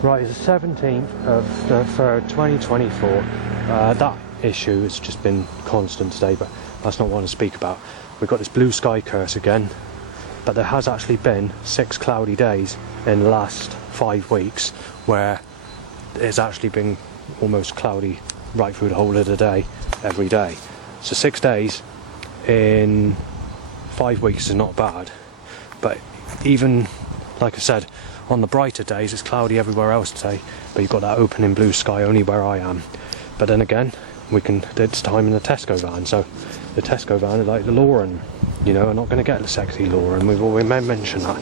Right, it's the 17th of the 3rd, 2024. That issue has just been constant today, but that's not what I want to speak about. We've got this blue sky curse again, but there has actually been 6 cloudy days in the last 5 weeks where it's actually been almost cloudy right through the whole of the day, every day. So 6 days in 5 weeks is not bad, but even, like I said, on the brighter days it's cloudy everywhere else today, but you've got that opening blue sky only where I am. But then again, it's time in the Tesco van, so the Tesco van is like the law, and you know, I'm not going to get the sexy law, and we've already mentioned that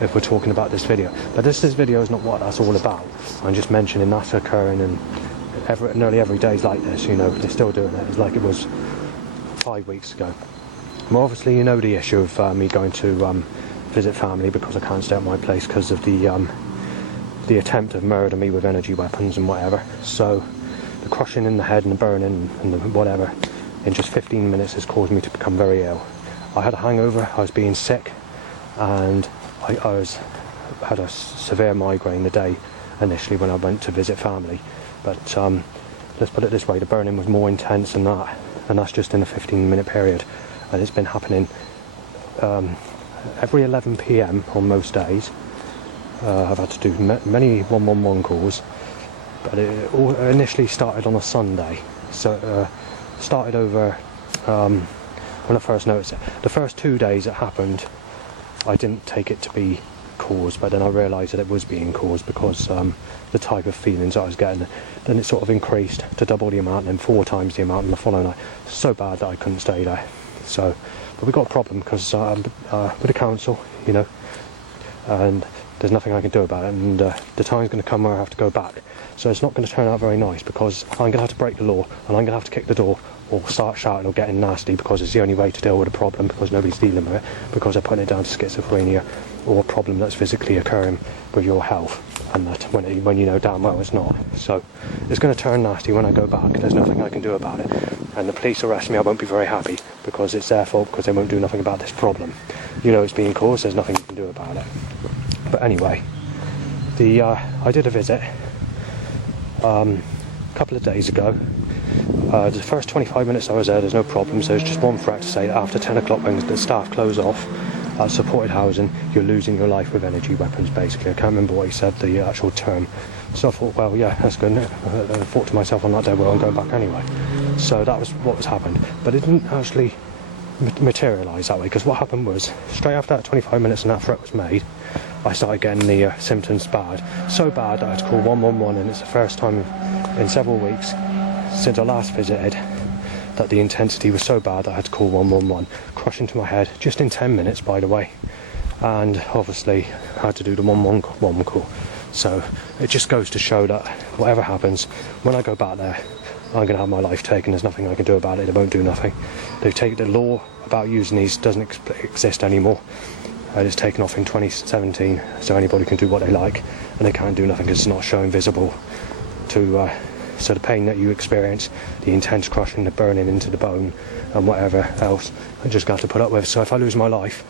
if we're talking about this video. But this video is not what that's all about. I'm just mentioning that's occurring, and nearly every day is like this, you know, they're still doing it. It's like it was 5 weeks ago. Well, obviously you know the issue of me going to visit family because I can't stay at my place because of the attempt to murder me with energy weapons and whatever. So the crushing in the head and the burning and the whatever in just 15 minutes has caused me to become very ill. I had a hangover, I was being sick, and I had a severe migraine the day initially when I went to visit family. But let's put it this way, the burning was more intense than that, and that's just in a 15-minute period, and it's been happening every 11 p.m. on most days. I've had to do many 111 calls, but it all initially started on a Sunday. So started over when I first noticed it. The first 2 days it happened, I didn't take it to be caused, but then I realised that it was being caused because the type of feelings I was getting. Then it sort of increased to double the amount, and then 4 times the amount on the following night. So bad that I couldn't stay there. So, but we got a problem because with the council, you know, and there's nothing I can do about it, and the time's going to come where I have to go back. So it's not going to turn out very nice because I'm going to have to break the law, and I'm going to have to kick the door or start shouting or getting nasty because it's the only way to deal with a problem, because nobody's dealing with it, because they're putting it down to schizophrenia or a problem that's physically occurring with your health, and that when you know damn well it's not. So it's going to turn nasty when I go back. There's nothing I can do about it, and the police arrest me, I won't be very happy because it's their fault, because they won't do nothing about this problem. You know it's being caused, there's nothing you can do about it. But anyway, I did a visit a couple of days ago. The first 25 minutes I was there's no problems. There's just one threat to say that after 10 o'clock when the staff close off at supported housing, you're losing your life with energy weapons, basically. I can't remember what he said, the actual term. So I thought, well, yeah, that's good. I thought to myself on that day, well, I'm going back anyway. So that was what was happened. But it didn't actually materialise that way, because what happened was, straight after that 25 minutes and that threat was made, I started getting the symptoms bad. So bad that I had to call 111, and it's the first time in several weeks since I last visited that the intensity was so bad that I had to call 111, crushing to my head, just in 10 minutes by the way, and obviously I had to do the 111 call. So it just goes to show that whatever happens, when I go back there, I'm going to have my life taken. There's nothing I can do about it. They won't do nothing. They've taken the law about using these doesn't exist anymore. It's taken off in 2017, so anybody can do what they like, and they can't do nothing because it's not showing visible to so the pain that you experience, the intense crushing, the burning into the bone and whatever else, I'm just going to have to put up with. So if I lose my life,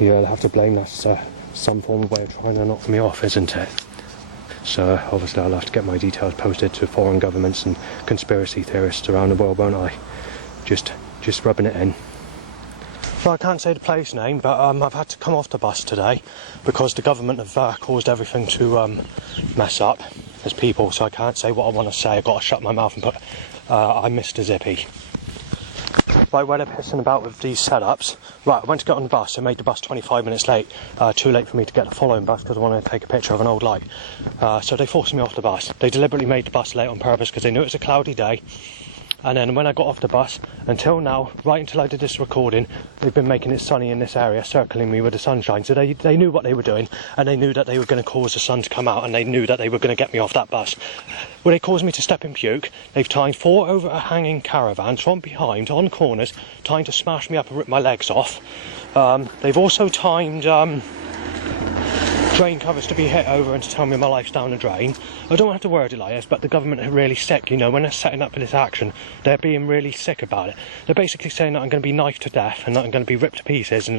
you'll have to blame that's some form of way of trying to knock me off, isn't it? So obviously I'll have to get my details posted to foreign governments and conspiracy theorists around the world, won't I? Just rubbing it in. Well, I can't say the place name, but I've had to come off the bus today because the government have caused everything to mess up as people, so I can't say what I want to say. I've got to shut my mouth and put I'm Mr. Zippy. Right, where they're pissing about with these setups. Right, I went to get on the bus. I made the bus 25 minutes late. Too late for me to get the following bus because I wanted to take a picture of an old light. So they forced me off the bus. They deliberately made the bus late on purpose because they knew it was a cloudy day. And then when I got off the bus, until now, right until I did this recording, they've been making it sunny in this area, circling me with the sunshine. So they knew what they were doing, and they knew that they were going to cause the sun to come out, and they knew that they were going to get me off that bus. Well, they caused me to step and puke. They've timed 4 overhanging caravans from behind, on corners, trying to smash me up and rip my legs off. They've also timed drain covers to be hit over and to tell me my life's down the drain. I don't have to word it like this, but the government are really sick, you know, when they're setting up for this action, they're being really sick about it. They're basically saying that I'm going to be knifed to death and that I'm going to be ripped to pieces and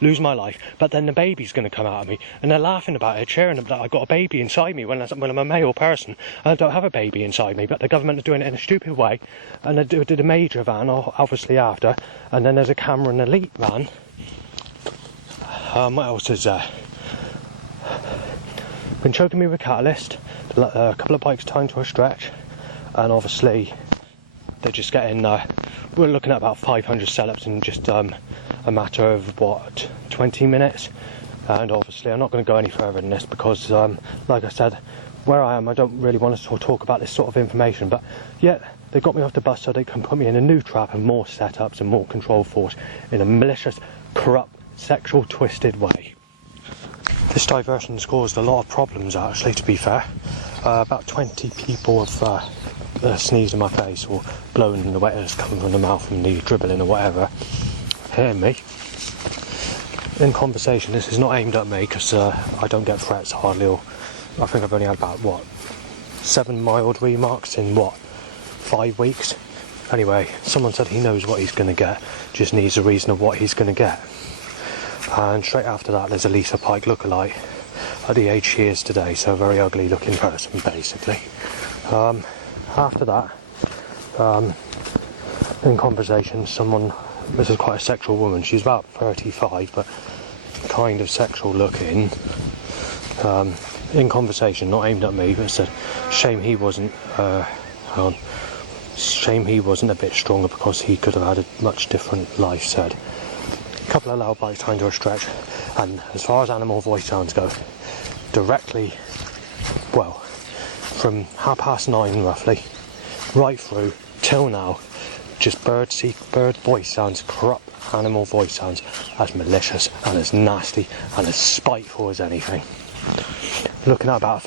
lose my life, but then the baby's going to come out of me, and they're laughing about it, cheering that I've got a baby inside me when I'm a male person, and I don't have a baby inside me, but the government are doing it in a stupid way, and they did a major van, obviously after, and then there's a camera and elite van. What else is there? Been choking me with catalyst, a couple of bikes timed to a stretch, and obviously they're just getting, we're looking at about 500 setups in just a matter of, what, 20 minutes, and obviously I'm not going to go any further than this because, like I said, where I am, I don't really want to talk about this sort of information, but yet they got me off the bus so they can put me in a new trap and more setups and more control force in a malicious, corrupt, sexual, twisted way. This diversion has caused a lot of problems, actually, to be fair. About 20 people have sneezed in my face or blown in the wet that's coming from the mouth from the dribbling or whatever, hitting me. In conversation, this is not aimed at me because I don't get threats hardly, or I think I've only had about, 7 mild remarks in, 5 weeks? Anyway, someone said he knows what he's going to get, just needs a reason of what he's going to get. And straight after that there's a Lisa Pike lookalike at the age she is today, so a very ugly looking person basically. After that, in conversation, this is quite a sexual woman, she's about 35 but kind of sexual looking, in conversation, not aimed at me, but said shame he wasn't a bit stronger because he could have had a much different life, said. A couple of loud bikes timed to a stretch, and as far as animal voice sounds go, directly, from 9:30 roughly, right through till now, just bird voice sounds, corrupt animal voice sounds, as malicious and as nasty and as spiteful as anything. Looking at about